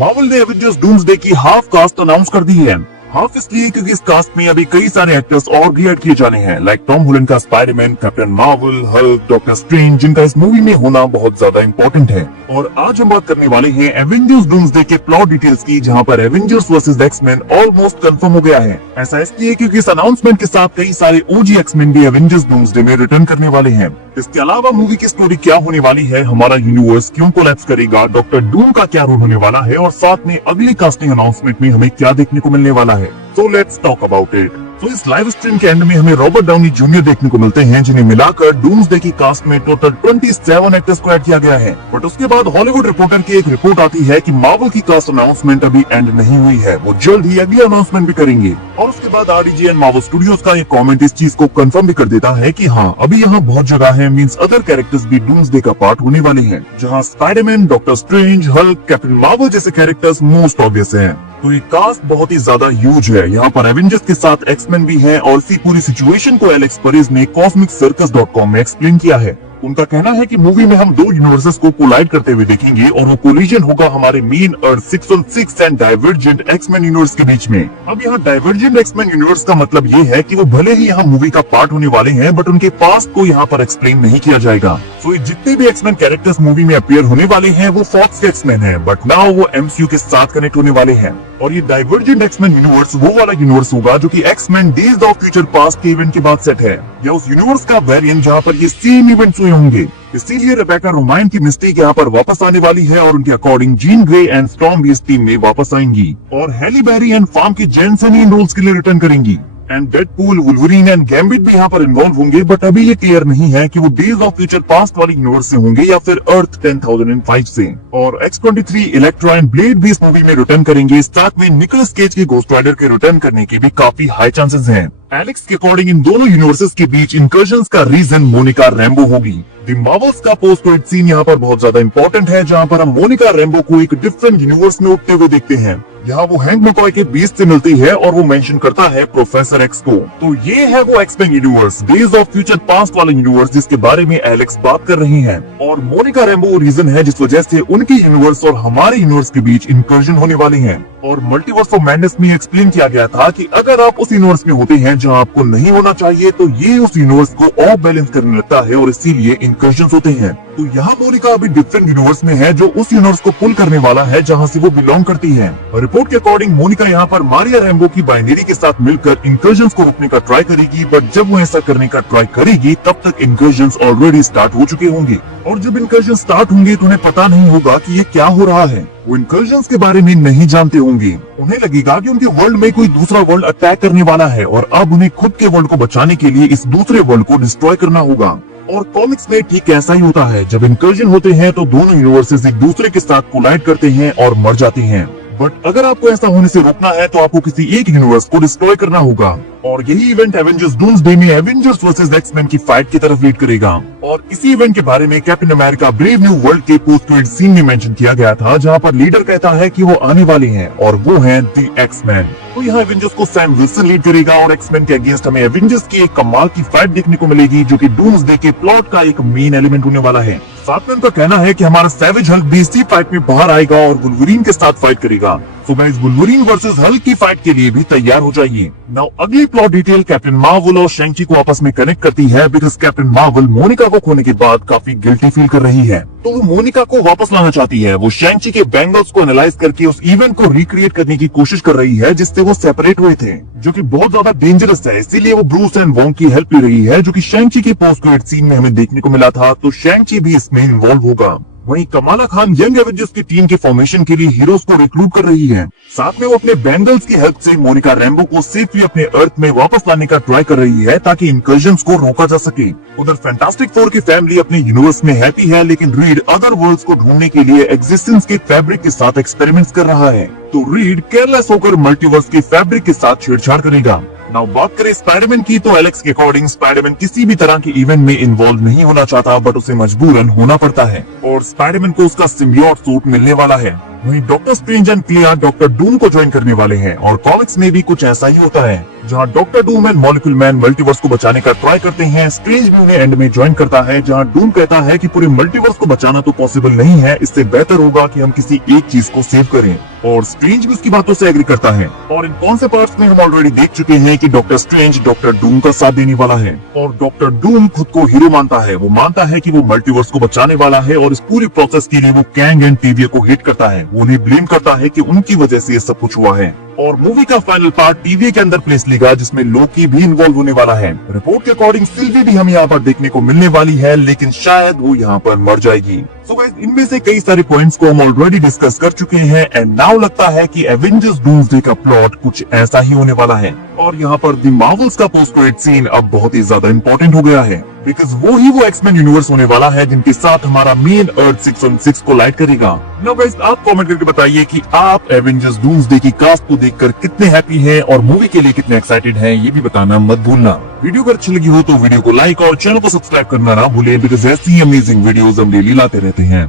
Marvel ने Avengers doomsday की half cast announce कर दी है। हाफ इसलिए क्योंकि इस कास्ट में अभी कई सारे एक्टर्स और भी ऐड किए जाने हैं, लाइक टॉम हॉलैंड का Spiderman, captain Marvel, Hulk, doctor strange, जिनका इस मूवी में होना बहुत ज्यादा इम्पोर्टेंट है। और आज हम बात करने वाले हैं एवेंजर्स डूम्सडे के प्लॉट डिटेल्स की, जहां पर Avengers versus X Men almost confirm हो गया है। ऐसा इसलिए क्योंकि इस अनाउंसमेंट के साथ कई सारे ओजी एक्समैन भी एवेंजर्स डूम्सडे में रिटर्न करने वाले हैं। इसके अलावा मूवी की स्टोरी क्या होने वाली है, हमारा यूनिवर्स क्यों कोलैप्स करेगा, डॉक्टर डूम का क्या रोल होने वाला है, और साथ में अगली कास्टिंग अनाउंसमेंट में हमें क्या देखने को मिलने वाला है। So let's talk about it. तो इस लाइव स्ट्रीम के एंड में हमें रॉबर्ट डाउनी जूनियर देखने को मिलते हैं, जिन्हें मिलाकर डूम्सडे की कास्ट में टोटल 27 एक्टर्स को ऐड किया गया है। बट उसके बाद हॉलीवुड रिपोर्टर की एक रिपोर्ट आती है कि मार्वल की कास्ट अनाउंसमेंट अभी एंड नहीं हुई है, वो जल्द ही अगली अनाउंसमेंट भी करेंगे। और उसके बाद आरडीजे एंड मार्वल स्टूडियोज का एक कमेंट इस चीज को कंफर्म भी कर देता है कि हाँ, अभी यहाँ बहुत जगह है, मींस अदर कैरेक्टर्स भी डूम्सडे का पार्ट होने वाले हैं, जहाँ Spiderman, doctor strange, Hulk, captain Marvel जैसे कैरेक्टर्स मोस्ट ऑब्वियस हैं। तो ये कास्ट बहुत ही ज्यादा ह्यूज है। यहाँ पर एवेंजर्स के साथ एक्समैन भी है, और इसी पूरी सिचुएशन को एलेक्स परेज ने cosmiccircus.com में एक्सप्लेन किया है। उनका कहना है कि मूवी में हम दो यूनिवर्सेस को कोलाइड करते हुए देखेंगे, और वो कोलिजन होगा हमारे main Earth 616 and divergent X Men universe के बीच में। अब यहाँ डाइवर्जेंट एक्समैन यूनिवर्स का मतलब ये है कि वो भले ही यहाँ मूवी का पार्ट होने वाले हैं, बट उनके पास्ट को यहाँ पर एक्सप्लेन नहीं किया जाएगा। तो जितने भी एक्समैन कैरेक्टर्स मूवी में अपीयर होने वाले हैं वो फॉक्स के एक्समैन है, बट नाउ वो एमसीयू के साथ कनेक्ट होने वाले हैं। और ये डाइवर्जेंट एक्समैन यूनिवर्स वो वाला यूनिवर्स होगा जो कि X Men Days of Future Past के इवेंट के बाद सेट है, या उस यूनिवर्स का वेरिएंट जहाँ पर ये सेम इवेंट्स हुए होंगे। इसीलिए रेबेका रोमाइन की मिस्टेक यहाँ पर वापस आने वाली है, और उनके according Jean Grey and storm भी इस टीम में वापस आएंगी, और हैली बेरी एंड फार्म की जेनसन इन रोल्स के लिए रिटर्न करेंगी। And Deadpool, Wolverine and gambit भी यहाँ पर इन्वॉल्व होंगे, बट अभी ये क्लियर नहीं है कि वो डेज ऑफ फ्यूचर पास्ट वाली यूनिवर्स से होंगे या फिर अर्थ 10005 से। और X-23, इलेक्ट्रा एंड ब्लेड भी इस मूवी में रिटर्न करेंगे। साथ में निकोलस केज के घोस्ट राइडर के रिटर्न करने के भी काफी हाई चांसेस हैं। एलेक्स के अकॉर्डिंग इन दोनों यूनिवर्सेस के बीच इंकर्जन्स का रीजन मोनिका रैम्बो होगी। द मार्वल्स का पोस्ट क्रेडिट सीन यहाँ पर बहुत ज्यादा इंपॉर्टेंट है, जहाँ पर हम मोनिका रैम्बो को एक डिफरेंट यूनिवर्स में उठते हुए देखते हैं। यहाँ वो हैंक मैकॉय के बीच से मिलती है, और वो मेंशन करता है प्रोफेसर एक्स को। तो ये है वो X Men universe, Days of Future Past वाला यूनिवर्स, जिसके बारे में एलेक्स बात कर रही हैं। और मोनिका रैम्बो रीजन है जिस वजह से उनके यूनिवर्स और हमारे यूनिवर्स के बीच इंकर्जन होने वाले हैं। और मल्टीवर्स ऑफ मैडनेस में एक्सप्लेन किया गया था कि अगर आप उस यूनिवर्स में होते हैं जहां आपको नहीं होना चाहिए, तो ये उस यूनिवर्स को ऑफ बैलेंस करने लगता है, और इसीलिए इंकर्जन्स होते हैं। तो यहाँ मोनिका अभी डिफरेंट यूनिवर्स में है, जो उस यूनिवर्स को पुल करने वाला है जहाँ से वो बिलोंग करती है। रिपोर्ट के अकॉर्डिंग मोनिका यहाँ पर मारिया रैम्बो की बाइनरी के साथ मिलकर इंकर्जन्स को रोकने का ट्राई करेगी, बट जब वो ऐसा करने का ट्राई करेगी तब तक इंकर्जन्स ऑलरेडी स्टार्ट हो चुके होंगे। और जब इंकर्जन स्टार्ट होंगे तो उन्हें पता नहीं होगा कि ये क्या हो रहा है। वो इंकर्जन्स के बारे में नहीं जानते होंगे। उन्हें लगेगा कि उनके वर्ल्ड में कोई दूसरा वर्ल्ड अटैक करने वाला है, और अब उन्हें खुद के वर्ल्ड को बचाने के लिए इस दूसरे वर्ल्ड को डिस्ट्रॉय करना होगा। और कॉमिक्स में ठीक ऐसा ही होता है, जब इंकर्जन होते हैं तो दोनों यूनिवर्सेस एक दूसरे के साथ कोलाइड करते हैं और मर जाते हैं। बट अगर आपको ऐसा होने से रोकना है तो आपको किसी एक यूनिवर्स को डिस्ट्रॉय करना होगा, और यही इवेंट एवेंजर्स डूम्सडे में एवेंजर्स वर्सेस एक्समैन की फाइट की तरफ लीड करेगा। और इसी इवेंट के बारे में captain America brave new world के पोस्ट क्रेडिट सीन में मेंशन किया गया था, जहां पर लीडर कहता है कि वो आने वाले हैं, और वो हैं द एक्समैन। तो यहाँ एवेंजर्स को सैम विल्सन लीड करेगा, और एक्समैन के अगेंस्ट हमें एवेंजर्स की एक कमाल की फाइट देखने को मिलेगी, जो कि डूम्सडे के प्लॉट का एक मेन एलिमेंट होने वाला है। साथ में उनका कहना है कि हमारा सैवेज हल्क भी इसी फाइट में बाहर आएगा और वुल्वरीन के साथ फाइट करेगा। तो गाइस, वुल्वरीन वर्सेस हल्क की फाइट के लिए भी तैयार हो जाइए। नाउ अगली प्लॉट डिटेल कैप्टन मार्वल और शैंग-ची को आपस में कनेक्ट करती है, बिकॉज कैप्टन मार्वल मोनिका को खोने के बाद काफी गिल्टी फील कर रही है। तो वो मोनिका को वापस लाना चाहती है। वो शैंग-ची के बैंगल्स को एनालाइज करके उस इवेंट को रिक्रिएट करने की कोशिश कर रही है जिससे वो सेपरेट हुए थे, जो कि बहुत ज्यादा डेंजरस है। इसीलिए वो ब्रूस एंड वोंग की हेल्प ले रही है, जो कि शैंग-ची के पोस्ट क्रेडिट सीन में हमें देखने को मिला था। तो शैंग-ची भी इसमें इन्वॉल्व होगा। वहीं कमाला खान यंग एवेंजर्स की टीम के फॉर्मेशन के लिए हीरोज को रिक्रूट कर रही है। साथ में वो अपने बैंगल्स की हेल्प से मोनिका रैम्बो को सेफली अपने अर्थ में वापस लाने का ट्राई कर रही है, ताकि इंकर्जन्स को रोका जा सके। उधर फैंटास्टिक फोर की फैमिली अपने यूनिवर्स में हैप्पी है, लेकिन रीड अदर वर्ल्ड्स को ढूंढने के लिए एग्जिस्टेंस के फैब्रिक के साथ एक्सपेरिमेंट्स कर रहा है। तो रीड केयरलेस होकर मल्टीवर्स के फैब्रिक के साथ छेड़छाड़ करेगा। नाउ बात करें स्पाइडरमैन की, तो एलेक्स के अकॉर्डिंग स्पाइडरमैन किसी भी तरह के इवेंट में इन्वॉल्व नहीं होना चाहता, बट उसे मजबूरन होना पड़ता है, और स्पाइडरमैन को उसका सिम्बियोट सूट मिलने वाला है। वहीं doctor strange and clear doctor Doom को ज्वाइन करने वाले हैं और कॉमिक्स में भी कुछ ऐसा ही होता है, जहां doctor Doom and molecule man multiverse को बचाने का ट्राई करते हैं। स्ट्रेंज भी उन्हें एंड में ज्वाइन करता है, जहां डूम कहता है कि पूरे मल्टीवर्स को बचाना तो पॉसिबल नहीं है, इससे बेहतर होगा कि हम किसी एक चीज को सेव करें। और स्ट्रेंज भी उसकी बातों से एग्री करता है। और इन कौन से पार्ट्स में हम ऑलरेडी देख चुके हैं कि डॉक्टर स्ट्रेंज डॉक्टर डूम का साथ देने वाला है और डॉक्टर डूम खुद को हीरो मानता है। वो मानता है कि वो मल्टीवर्स को बचाने वाला है और इस पूरी प्रोसेस के लिए वो कैंग एंड टीवीए को हेट करता है। वो उन्हें ब्लेम करता है कि उनकी वजह से ये सब कुछ हुआ है। और मूवी का फाइनल पार्ट टीवीए के अंदर प्लेस लेगा, जिसमें लोकी भी इन्वॉल्व होने वाला है। रिपोर्ट के अकॉर्डिंग सिल्वी भी हमें यहाँ पर देखने को मिलने वाली है, लेकिन शायद वो यहाँ पर मर जाएगी। सो गाइस, इनमें से कई सारे पॉइंट्स को हम ऑलरेडी डिस्कस कर चुके हैं एंड नाउ लगता है कि एवेंजर्स डूम्सडे का प्लॉट कुछ ऐसा ही होने वाला है। और यहाँ पर द मार्वल्स का पोस्ट क्रेडिट सीन अब बहुत ही ज्यादा इंपॉर्टेंट हो गया है, बिकॉज वो एक्समैन यूनिवर्स होने वाला है जिनके साथ हमारा मेन अर्थ 616 को लाइट करेगा। नाउ गाइस, आप कमेंट करके बताइए कि आप एवेंजर्स डूम्सडे की कास्ट को देखकर कितने हैप्पी हैं और मूवी के लिए कितने एक्साइटेड हैं, ये भी बताना मत भूलना। वीडियो अगर अच्छी लगी हो तो वीडियो को लाइक और चैनल को सब्सक्राइब करना ना भूलें, बिकॉज ऐसी अमेजिंग वीडियोस हम डेली लाते रहते हैं।